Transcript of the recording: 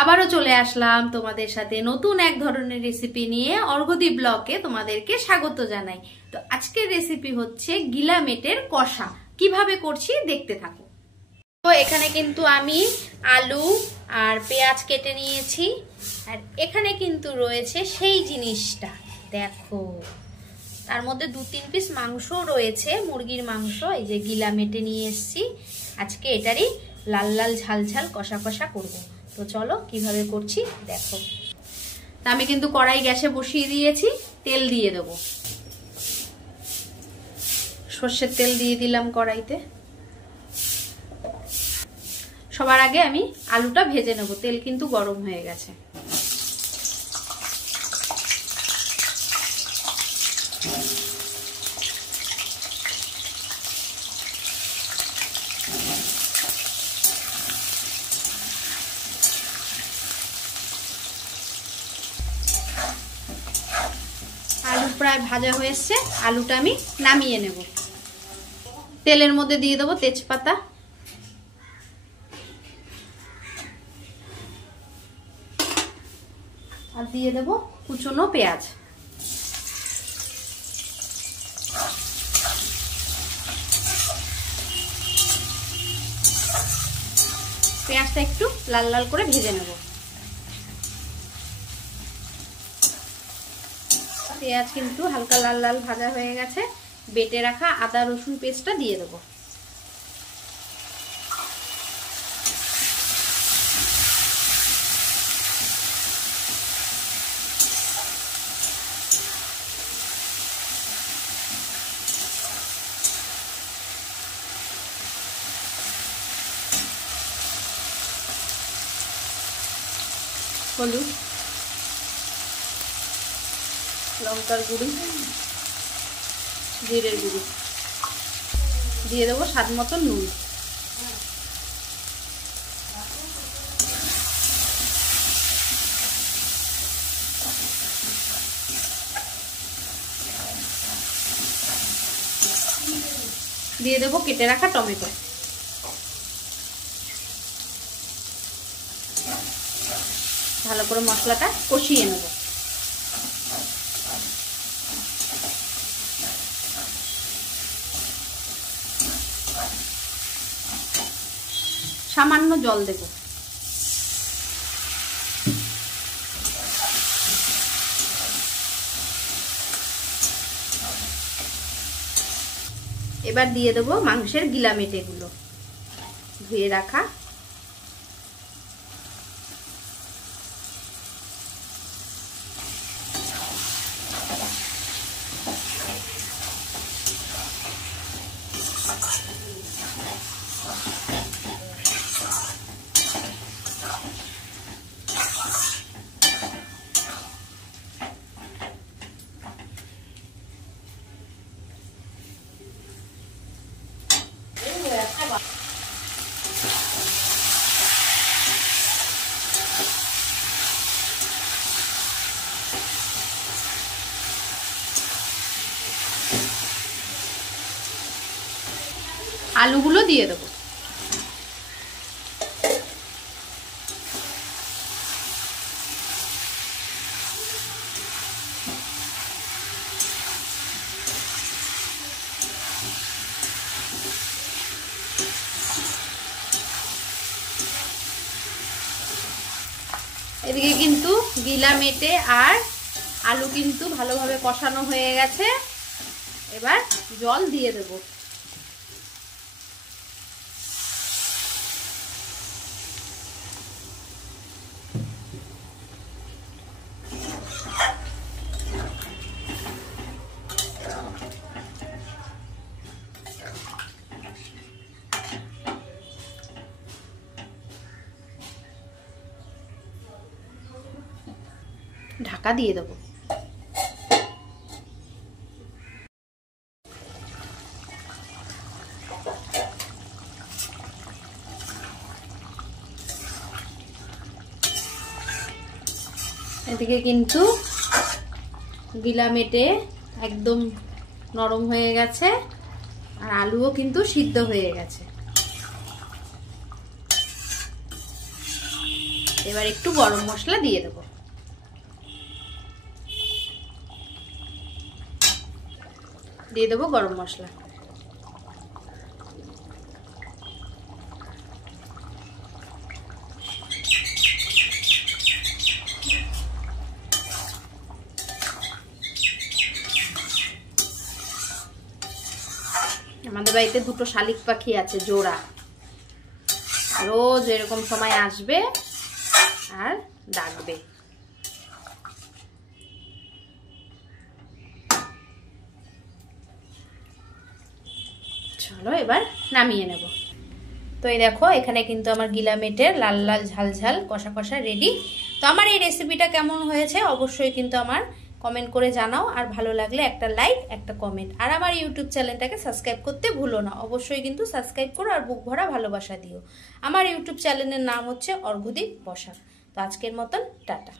আবারও চলে আসলাম তোমাদের সাথে নতুন এক ধরনের রেসিপি নিয়ে। অর্ঘদী ব্লগে তোমাদেরকে স্বাগত জানাই। তো আজকের রেসিপি হচ্ছে গিলামেটের কষা। কিভাবে করছি দেখতে থাকো। তো এখানে কিন্তু আমি আলু আর পেঁয়াজ কেটে নিয়েছি, আর এখানে কিন্তু রয়েছে সেই জিনিসটা দেখো, তার মধ্যে 2-3 পিস মাংস রয়েছে, মুরগির মাংস। এই যে গিলামেটে নিয়ে এসেছি, আজকে এটারই লাল লাল ঝাল ঝাল কষা কষা করবো। তো চলো কিভাবে করছি দেখো। তা আমি কিন্তু কড়াই গ্যাসে বসিয়ে দিয়েছি, তেল দিয়ে দেব। সর্ষের তেল দিয়ে দিলাম কড়াইতে। সবার আগে আমি আলুটা ভেজে নেব, তেল কিন্তু গরম হয়ে গেছে। আলু প্রায় ভাজা হয়েছে, আলুটা আমি নামিয়ে নেব। তেলের মধ্যে দিয়ে দেবো তেজপাতা, আর দিয়ে দেব কুচনো পেঁয়াজ। পেঁয়াজটা একটু লাল লাল করে ভেজে নেব। পেঁয়াজ কিন্তু হালকা লাল লাল ভাজা হয়ে গেছে, বেটে রাখা আদা রসুন পেস্টটা দিয়ে দেবো। হলুদ, লঙ্কার গুঁড়ি, জিরের গুঁড়ি দিয়ে দেবো, স্বাদ মতো নুন। দিয়ে দেবো কেটে রাখা টমেটো। ভালো করে মশলাটা কষিয়ে নেব। সামান্য জল দেব। এবার দিয়ে দেব মাংসের গিলামেটেগুলো ধুয়ে রাখা। আলুগুলো দিয়ে দেবো। এদিকে কিন্তু গিলামেটে আর আলু কিন্তু ভালোভাবে কষানো হয়ে গেছে। এবার জল দিয়ে দেব। ঢাকা দিয়ে দেব। এদিকে কিন্তু গিলামেটে একদম নরম হয়ে গেছে, আর আলুও কিন্তু সিদ্ধ হয়ে গেছে। এবার একটু গরম মশলা দিয়ে দেবো। দিয়ে দেবো গরম মশলা। আমাদের বাড়িতে দুটো শালিক পাখি আছে জোড়া, রোজ এরকম সময় আসবে আর ডাকবে। চলো এবার নামিয়ে নেব। তো এই দেখো এখানে কিন্তু আমার গিলামেটের লাল লাল ঝাল ঝাল কষা কষা রেডি। তো আমার এই রেসিপিটা কেমন হয়েছে অবশ্যই কিন্তু আমার কমেন্ট করে জানাও, আর ভালো লাগলে একটা লাইক একটা কমেন্ট, আর আমার ইউটিউব চ্যানেলটাকে সাবস্ক্রাইব করতে ভুলো না। অবশ্যই কিন্তু সাবস্ক্রাইব করো আর বুক ভরা ভালোবাসা দিও। আমার ইউটিউব চ্যানেলের নাম হচ্ছে অর্ঘদীপ বসাক। তো আজকের মতন টাটা।